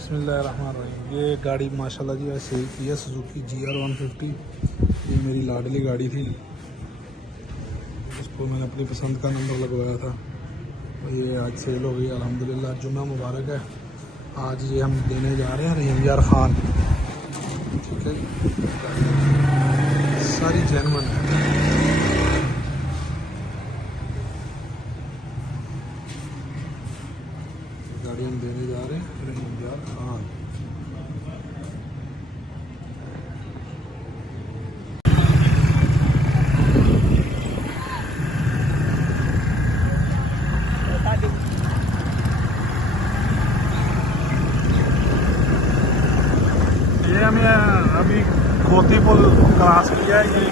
बिस्मिल्लाहिर्रहमानिर्रहीम। ये गाड़ी माशाल्लाह जी आज सेल की है, सुजुकी GR150। ये मेरी लाडली गाड़ी थी, उसको मैंने अपनी पसंद का नंबर लगवाया था। और ये आज सेल हो गई अल्हम्दुलिल्लाह। जुम्मा मुबारक है। आज ये हम देने जा रहे हैं रहीम खान। ठीक है, सारी जेन्युइन है। गाड़ी हम देने जा रहे हैं रहीम खान। ये हमें अभी खोती पुल क्रॉस किया है। ये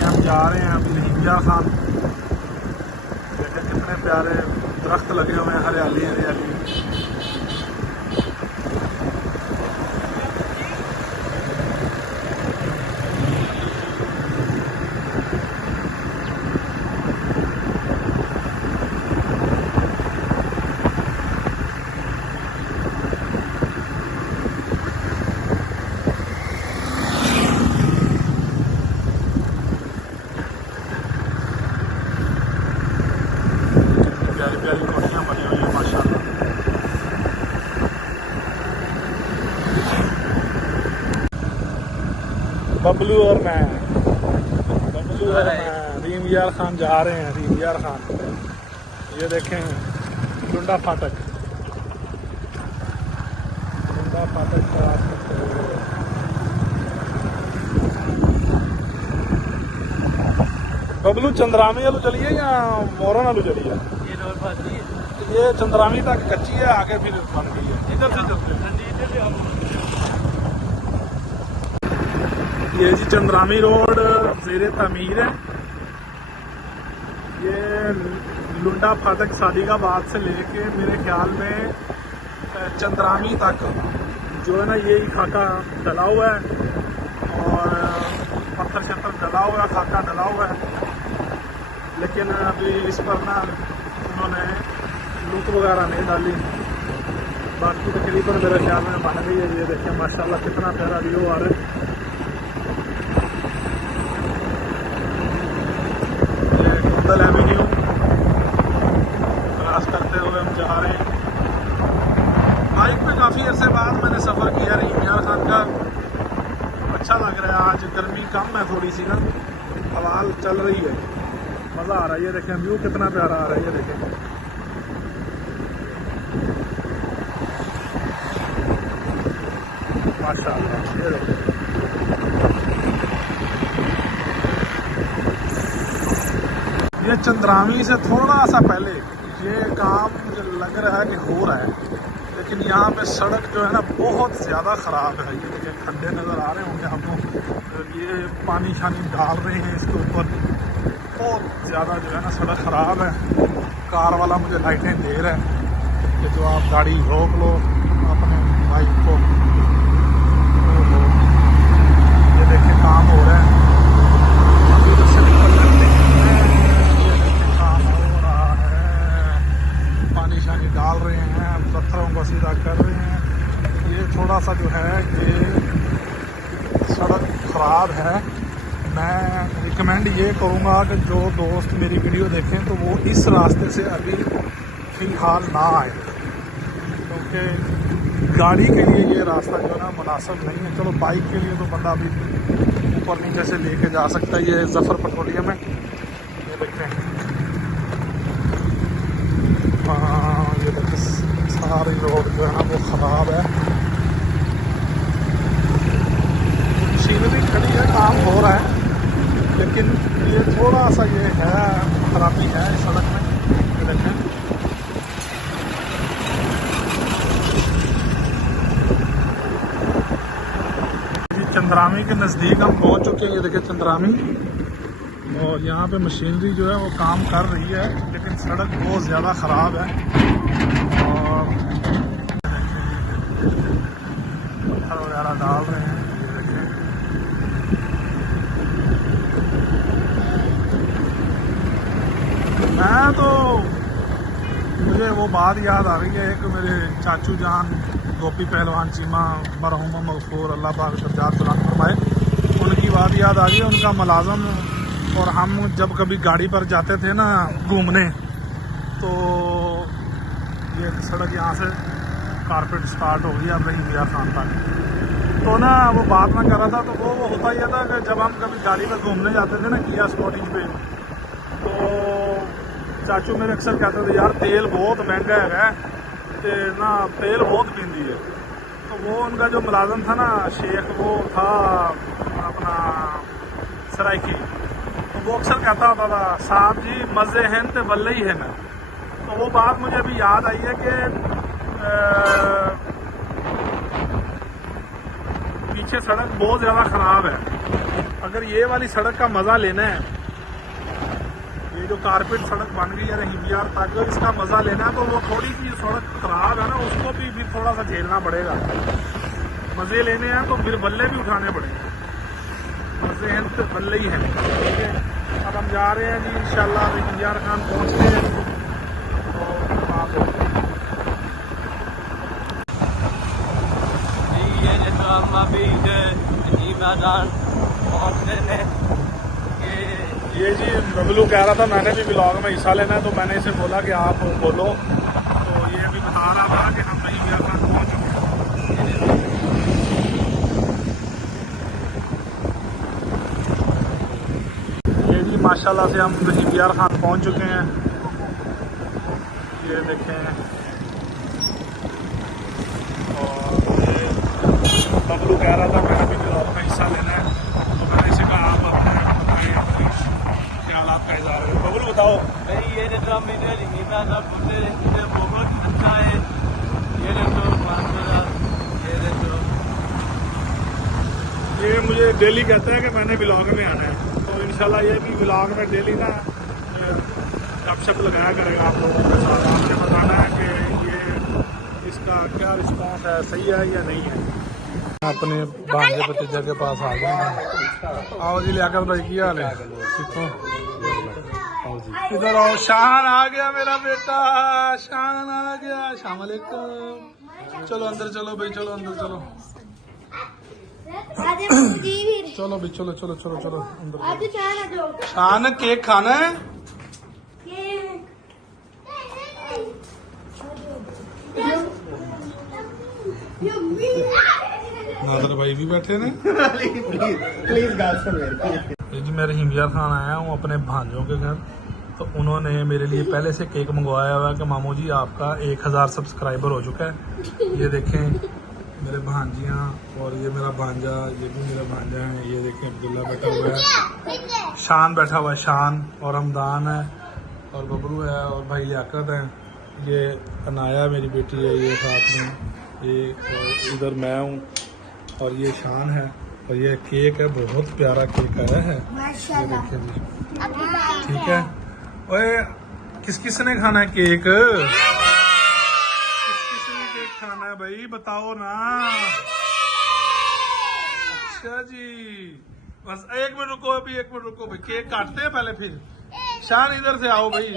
हम जा रहे हैं अभी रहीम खान। देखें कितने प्यारे दरख्त लगे हुए हैं, हरियाली हरियाली। प्यारी प्यारी कोठियाँ बनी हुई है माशाल्लाह। बबलू और मैं रहीम खान जा रहे हैं। रहीम खान, ये देखें लुंडा फाटक क्रॉस करते हुए। बबलू चंद्रामी आलू चलिए या मोरन आलू चलिए? ये चंद्रामी तक कच्ची है, आगे फिर बन गई है। इधर से चलते हैं। ये जी चंद्रामी रोड ज़ेरे तमीर है। ये लुंडा फाटक सादिकाबाद से लेके मेरे ख्याल में चंद्रामी तक जो है ना, ये खाका डला हुआ है और पत्थर शत्थर डला हुआ है, खाका डला हुआ है। लेकिन अभी इस पर ना उन्होंने लुक वगैरह नहीं डाली। बाकी तकरीबन मेरे ख्याल में बन गई है। ये देखिए माशाल्लाह कितना प्यारा व्यू आ रहा है। कुंदल एवेन्यू क्रॉस करते हुए हम जा रहे हैं। बाइक पे काफ़ी अरसे बाद मैंने सफ़र किया रहीम खान का। अच्छा लग रहा है। आज गर्मी कम है थोड़ी सी ना, हवा चल रही है, मज़ा आ रहा है। ये देखें व्यू कितना प्यारा आ रहा है। ये देखें माशाल्लाह। ये देखें ये चंद्रामी से थोड़ा सा पहले ये काम मुझे लग रहा है कि हो रहा है, लेकिन यहाँ पे सड़क जो है ना बहुत ज़्यादा ख़राब है। ये देखिए खड्डे नज़र आ रहे होंगे आपको। ये पानी शानी डाल रहे हैं इसके ऊपर। बहुत ज़्यादा जो है ना सड़क ख़राब है। कार वाला मुझे लाइटें दे रहा है कि जो आप गाड़ी रोक लो अपने बाइक को। ये देखिए काम हो रहा है। अभी तो से निकल जाते हैं। ये देखिए काम हो रहा है, पानी शानी डाल रहे हैं, पत्थरों को सीधा कर रहे हैं। ये थोड़ा सा जो है कि सड़क ख़राब है। मैं रिकमेंड ये करूँगा कि जो दोस्त मेरी वीडियो देखें तो वो इस रास्ते से अभी फ़िलहाल ना आए, क्योंकि गाड़ी के लिए ये रास्ता जो है ना मुनासिब नहीं है। चलो बाइक के लिए तो बंदा अभी ऊपर नीचे से लेके जा सकता है। ये ज़फ़र पेट्रोलियम है, ये देखते हैं। हाँ ये देखते सारी रोड जो है ना वो ख़राब है। मशीनरी खड़ी है, काम हो रहा है, लेकिन ये थोड़ा सा ये है खराबी है इस सड़क में। ये देखें चंद्रामी के नज़दीक हम पहुंच चुके हैं। ये देखिए चंद्रामी, और यहाँ पे मशीनरी जो है वो काम कर रही है, लेकिन सड़क बहुत ज़्यादा ख़राब है। और पत्थर वगैरह डाल रहे हैं। ये देखिए मैं तो मुझे वो बात याद आ गई है। एक मेरे चाचू जान गोपी पहलवान चीमा मरहूम मगफूर अल्लाह पाक दर्जात बुलंद फरमाए, उनकी बात याद आ गई। उनका मुलाजम और हम जब कभी गाड़ी पर जाते थे ना घूमने, तो ये सड़क यहाँ से कारपेट स्टार्ट हो गई अब रहीम यार खान तक। तो ना वो बात ना कर रहा था, तो वो होता यह था कि जब हम कभी गाड़ी पर घूमने जाते थे ना किया स्पॉटिंग पे, तो चाचू मेरे अक्सर कहते थे यार तेल बहुत महंगा है ते ना तेल बहुत पींदी है। तो वो उनका जो मुलाजम था ना शेख, वो था अपना सराइकी, तो वो अक्सर कहता होता था साहब जी मज़े हैं तो बल्ले ही है ना। तो वो बात मुझे अभी याद आई है कि पीछे सड़क बहुत ज़्यादा ख़राब है। अगर ये वाली सड़क का मज़ा लेना है, ये जो कारपेट सड़क बन गई है रहीम यार तक, अगर इसका मज़ा लेना है तो वो थोड़ी सी सड़क ख़राब है ना, उसको भी थोड़ा सा झेलना पड़ेगा। मज़े लेने हैं तो फिर बल्ले भी उठाने पड़ेंगे। मज़े हैं तो बल्ले ही हैं। ठीक है, अब हम जा रहे हैं जी इंशाल्लाह रहीम यार खान पहुँचते हैं तो बात हो। हम अभी मैदान पहुँचते हैं। ये जी बबलू कह रहा था मैंने भी ब्लॉग में हिस्सा लेना है, तो मैंने इसे बोला कि आप बोलो। तो ये अभी बता रहा था कि हम रहीम यार खान पहुँच चुके हैं। ये जी माशाल्लाह से हम रहीम यार खान पहुँच चुके हैं। ये देखें, बबलू कह रहा था मैंने भी ब्लॉग में हिस्सा लेना है, तो मैंने इसे कहा आप अपने ख्यालात का इज़हार करें। बबलू बताओ। भाई ये जो मैंने रिमीना बहुत अच्छा है। ये ये मुझे डेली कहते हैं कि मैंने ब्लॉग में आना है, तो इंशाल्लाह ये भी ब्लॉग में डेली ना गपशप लगाया करेगा आप लोगों के साथ। आपने बताना है कि ये इसका क्या रिस्पॉन्स है, सही है या नहीं है। अपने भांजे भतीजे के पास आ गए हैं। आओ जी लियाकत भाई की हाल है, ठीक हो? इधर आओ, शान आ गया मेरा बेटा, शान आ गया। अस्सलाम वालेकुम। चलो अंदर चलो भाई, चलो अंदर चलो। चलो भाई चलो चलो चलो चलो अंदर। शान केक खाना है? नादर भाई भी बैठे ने। प्लीज गाल सुन। जी मैं रहीम यार खान आया हूँ अपने भांजों के घर, तो उन्होंने मेरे लिए पहले से केक मंगवाया हुआ है कि मामू जी आपका 1000 सब्सक्राइबर हो चुका है। ये देखें मेरे भांजियाँ, और ये मेरा भांजा, ये भी मेरा भांजा है। ये देखें अब्दुल्ला बैठा हुआ है, शान बैठा हुआ है, शान और हमदान है और बबरू है और भाई लियाकत है। ये अनाया मेरी बेटी है, ये साथ में ये, और इधर मैं हूँ और ये शान है। और ये केक है, बहुत प्यारा केक आया है, ये देखिए जी। ठीक है, ओए किस किस ने खाना है केक? किस किस ने केक खाना है भाई बताओ ना। अच्छा जी, बस एक मिनट रुको, अभी एक मिनट रुको भाई, केक काटते हैं पहले फिर। शान इधर से आओ भाई,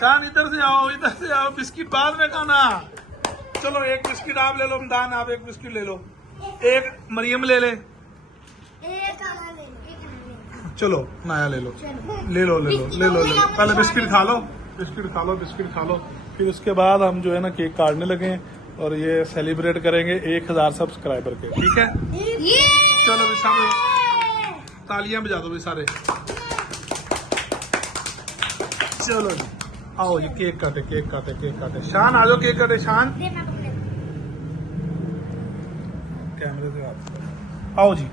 शान इधर से आओ, इधर से आओ। बिस्किट बाद में खाना। चलो एक बिस्किट आप ले लो, हमदान आप एक बिस्किट ले लो, एक मरियम ले ले, चलो नाया ले लो, ले लो ले लो ले लो ले लो। पहले बिस्किट खा लो, बिस्किट खा लो, बिस्किट खा लो, फिर उसके बाद हम जो है ना केक काटने लगे और ये सेलिब्रेट करेंगे 1000 सब्सक्राइबर के। ठीक है, चलो भी सारे तालियां बजा दो भी सारे। चलो जी आओ जी, केक काटे केक काटे केक काटे। शान आ जाओ, केक काटे शान। कैमरे से आप आओ जी,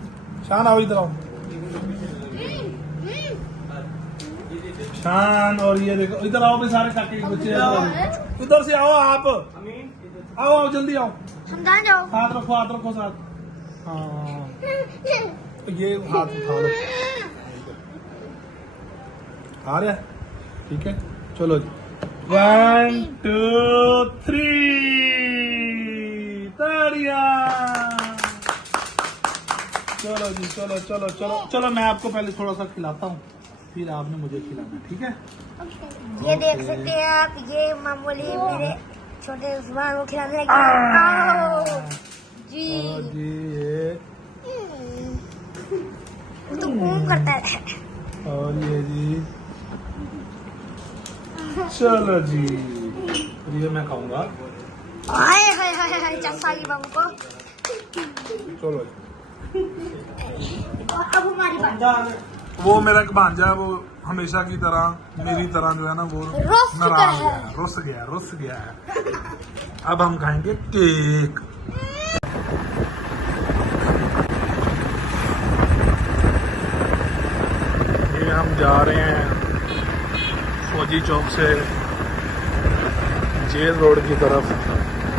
शान आओ इधर आओ शान। और ये देखो इधर आओ भी सारे काके बच्चे, इधर से आओ आप, आओ आओ जल्दी आओ। हाथ रखो साथ। हाँ ये हाथ उठा लो, आ रहा है, ठीक है। चलो जी 1 2 3 ताड़ियां। चलो जी चलो चलो चलो चलो, मैं आपको पहले थोड़ा सा खिलाता हूँ। फिर आपने मुझे खिलाना, ठीक है? ये देख सकते हैं आप, ये मामूली मेरे छोटे उस्मान को खिलाने लगे। आओ जी। और जी ये, वो तो कूम करता है। और ये जी, चलो जी, ये मैं खाऊंगा। हाय हाय हाय हाय चसाई बाबू को। चलो, अब हमारी बात। वो मेरा एक भांजा है, वो हमेशा की तरह मेरी तरह जो है ना वो रुस नाराज गया है, रुस गया है। अब हम खाएंगे केक। ये हम जा रहे हैं फौजी चौक से जेल रोड की तरफ,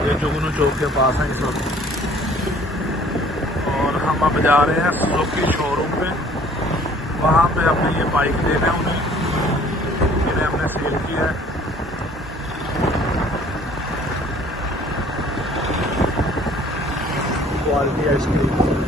ये जुगनू चौक के पास है इस वक्त। और हम अब जा रहे हैं सुजुकी शोरूम पे, वहाँ पे अपने ये बाइक देने उन्हें, जिन्हें हमने सेल किया है। Quality ice cream.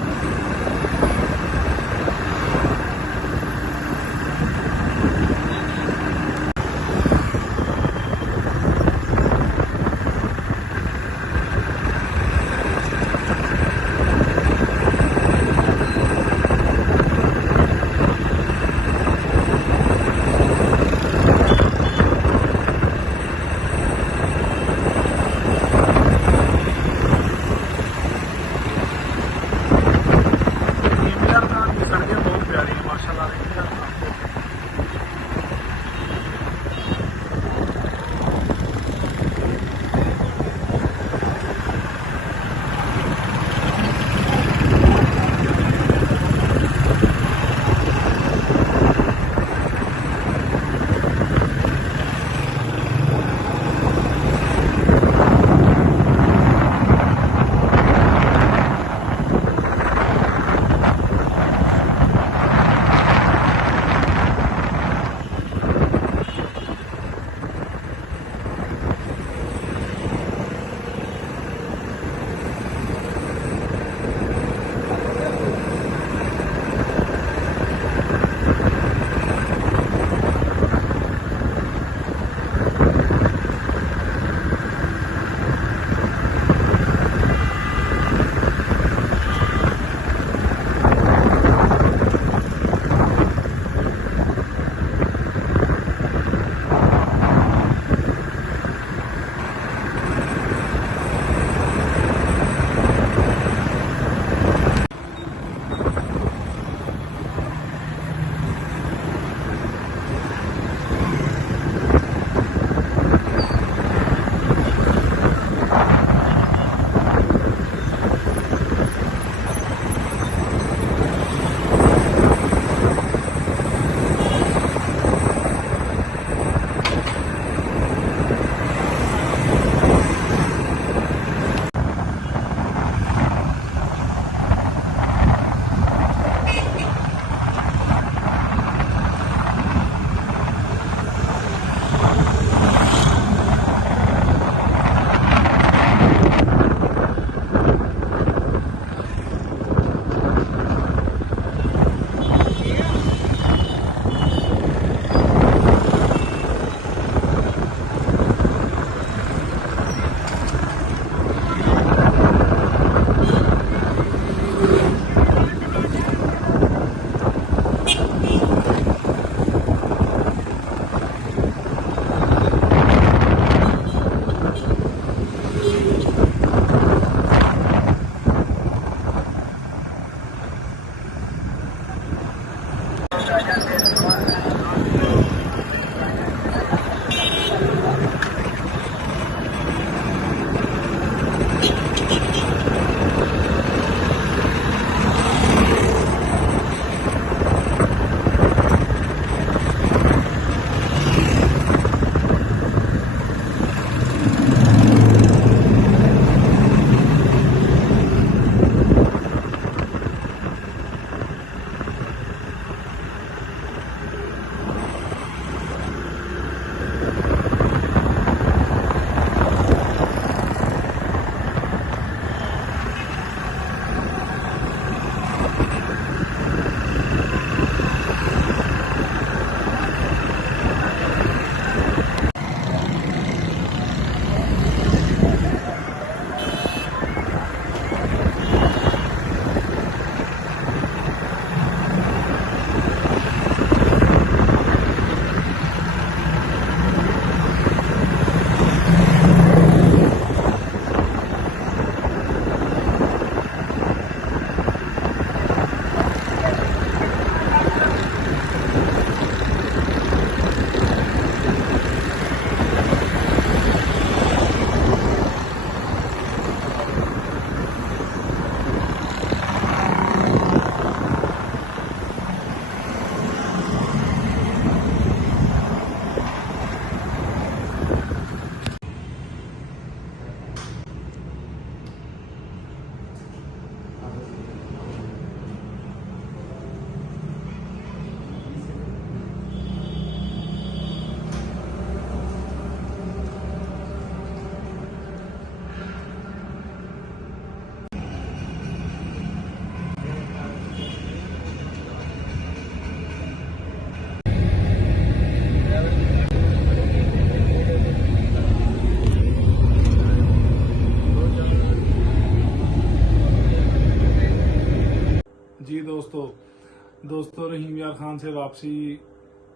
दोस्तों रहीम यार खान से वापसी,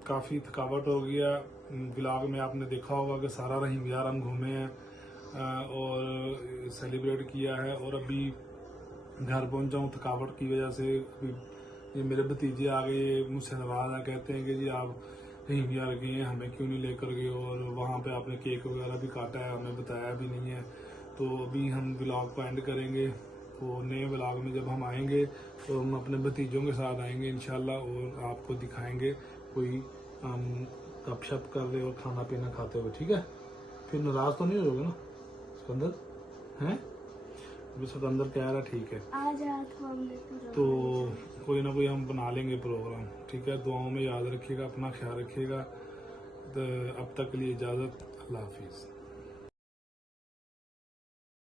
काफ़ी थकावट हो गया। व्लॉग में आपने देखा होगा कि सारा रहीम यार हम घूमे हैं और सेलिब्रेट किया है, और अभी घर पहुंचा हूँ थकावट की वजह से। अभी ये मेरे भतीजे आ गए, मुझसे नाराज है, कहते हैं कि जी आप रहीम यार गए हैं, हमें क्यों नहीं लेकर गए, और वहाँ पे आपने केक वगैरह भी काटा है, हमें बताया भी नहीं है। तो अभी हम व्लॉग को एंड करेंगे, तो नए व्लॉग में जब हम आएंगे तो हम अपने भतीजों के साथ आएंगे इंशाल्लाह, और आपको दिखाएंगे कोई गपशप कर रहे और खाना पीना खाते हुए, ठीक है। फिर नाराज तो नहीं होगे ना सिकंदर, हैं? अभी सिकंदर कह रहा ठीक है, आज रात को हमने पूरा तो कोई ना कोई हम बना लेंगे प्रोग्राम, ठीक है। दुआओं में याद रखिएगा, अपना ख्याल रखिएगा। तो अब तक के लिए इजाज़त, अल्लाह हाफिज़।